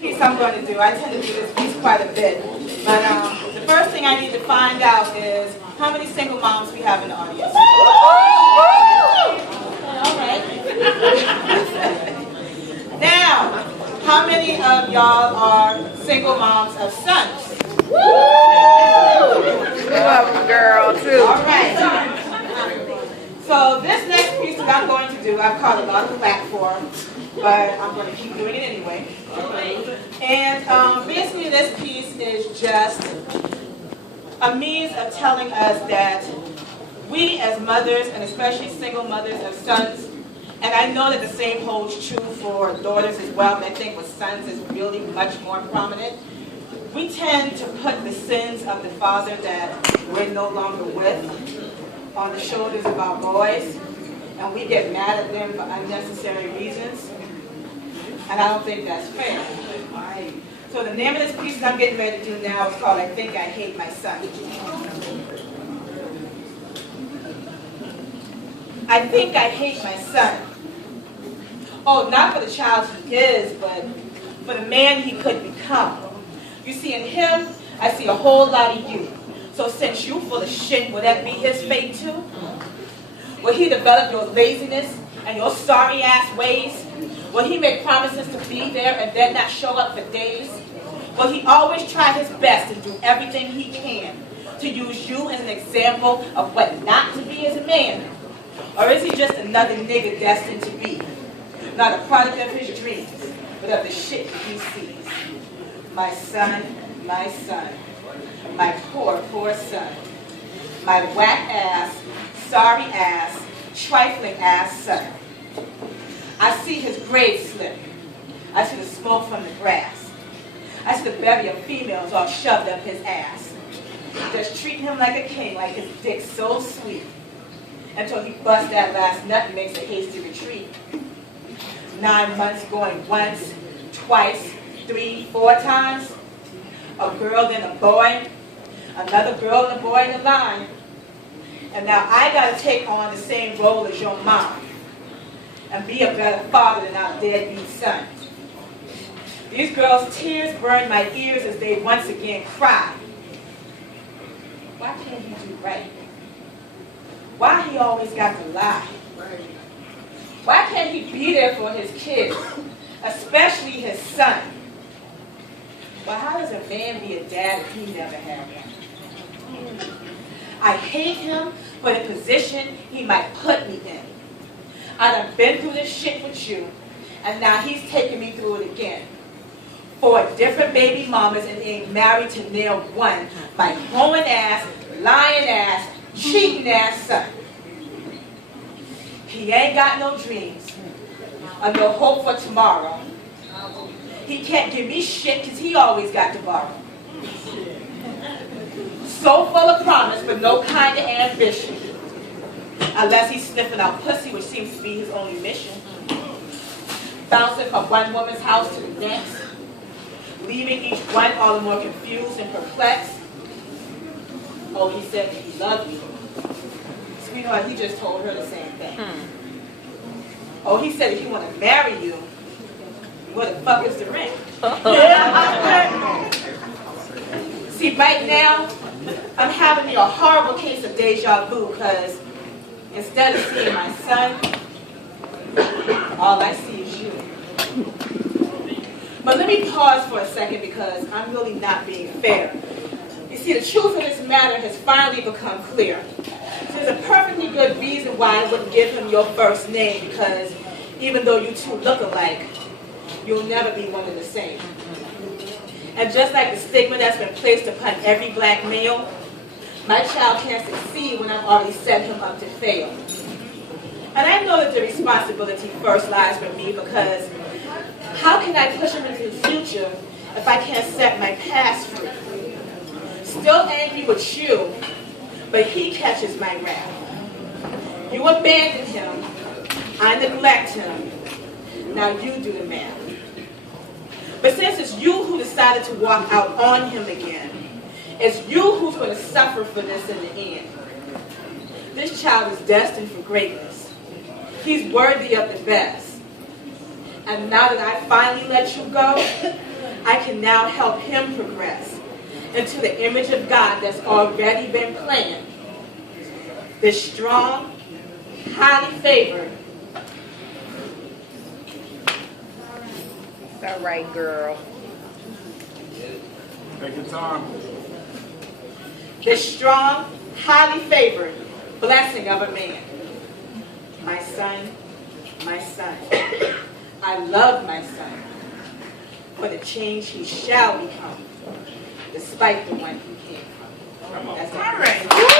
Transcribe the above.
Piece I'm going to do. I tend to do this piece quite a bit. But the first thing I need to find out is how many single moms we have in the audience. All right. Now, how many of y'all are single moms of sons? Love a girl too. All right. So this next piece that I'm going to do, I've caught a lot of flack for, but I'm going to keep doing it anyway. And basically this piece is just a means of telling us that we as mothers, and especially single mothers of sons, and I know that the same holds true for daughters as well, but I think with sons is really much more prominent. We tend to put the sins of the father that we're no longer with on the shoulders of our boys, and we get mad at them for unnecessary reasons, and I don't think that's fair. So the name of this piece that I'm getting ready to do now is called I Think I Hate My Son. I think I hate my son. Oh, not for the child he is, but for the man he could become. You see, in him, I see a whole lot of you. So since you full of shit, will that be his fate too? Will he develop your laziness and your sorry-ass ways? Will he make promises to be there and then not show up for days? Will he always try his best and do everything he can to use you as an example of what not to be as a man? Or is he just another nigga destined to be? Not a product of his dreams, but of the shit that he sees. My son, my poor, poor son. My whack-ass, sorry-ass, trifling-ass son. I see his grave slip. I see the smoke from the grass. I see the bevy of females all shoved up his ass. Just treating him like a king, like his dick so sweet. Until he busts that last nut and makes a hasty retreat. 9 months going once, twice, 3, 4 times. A girl then a boy, another girl and a boy in the line. And now I gotta take on the same role as your mom and be a better father than our deadbeat son. These girls' tears burn my ears as they once again cry. Why can't he do right? Why he always got to lie? Why can't he be there for his kids, especially his son? Well, how does a man be a dad if he never had one? I hate him for the position he might put me in. I done been through this shit with you, and now he's taking me through it again. 4 different baby mamas and ain't married to nail one, my hoeing ass, lying ass, cheating ass son. He ain't got no dreams or no hope for tomorrow. He can't give me shit because he always got to borrow. So full of promise but no kind of ambition. Unless he's sniffing out pussy, which seems to be his only mission. Bouncing from one woman's house to the next. Leaving each one all the more confused and perplexed. Oh, he said that he loved you. Sweetheart, he just told her the same thing. Oh, he said if he want to marry you, where the fuck is the ring? See, right now, I'm having a horrible case of deja vu because instead of seeing my son, all I see is you. But let me pause for a second because I'm really not being fair. You see, the truth of this matter has finally become clear. There's a perfectly good reason why I wouldn't give him your first name because even though you two look alike, you'll never be one and the same. And just like the stigma that's been placed upon every black male, my child can't succeed when I've already set him up to fail. And I know that the responsibility first lies with me because how can I push him into the future if I can't set my past free? Still angry with you, but he catches my wrath. You abandoned him, I neglect him, now you do the math. But since it's you who decided to walk out on him again, it's you who's going to suffer for this in the end. This child is destined for greatness. He's worthy of the best. And now that I finally let you go, can now help him progress into the image of God that's already been planned. This strong, highly favored. It's all right, girl. Take your time. The strong, highly favored blessing of a man. My son, my son. I love my son for the change he shall become, despite the one he can't come. That's all right.